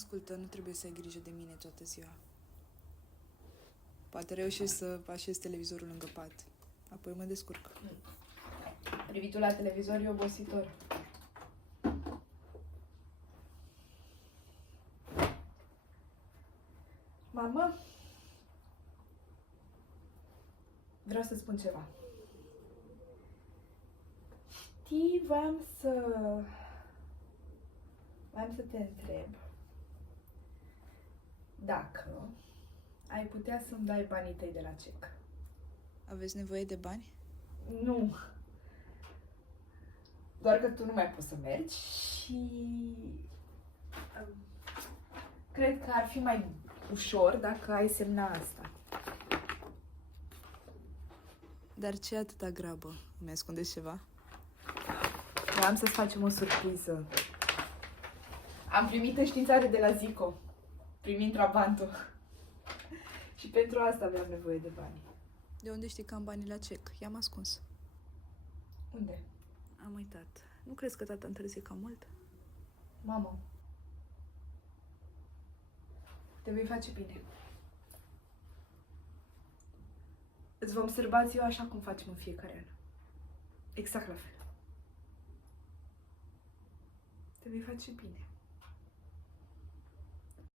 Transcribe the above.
Ascultă, nu trebuie să ai grijă de mine toată ziua. Poate reușești să așez televizorul lângă pat. Apoi mă descurc. Privitul la televizor e obositor. Mamă? Vreau să spun ceva. Știi, voiam să te întreb dacă ai putea să-mi dai banii tăi de la cec. Aveți nevoie de bani? Nu. Doar că tu nu mai poți să mergi și cred că ar fi mai ușor dacă ai semna asta. Dar ce atâta grabă? Îmi ascundeți ceva? Vreau să-ți facem o surpriză. Am primit înștiințare de la Zico, primind trabantul. Și pentru asta aveam nevoie de bani. De unde știi că am banii la cec? I-am ascuns. Unde? Am uitat. Nu crezi că tata întârzie cam mult? Mamă, te vei face bine. Îți vom sărba ziua așa cum facem în fiecare an. Exact la fel. Te vei face bine.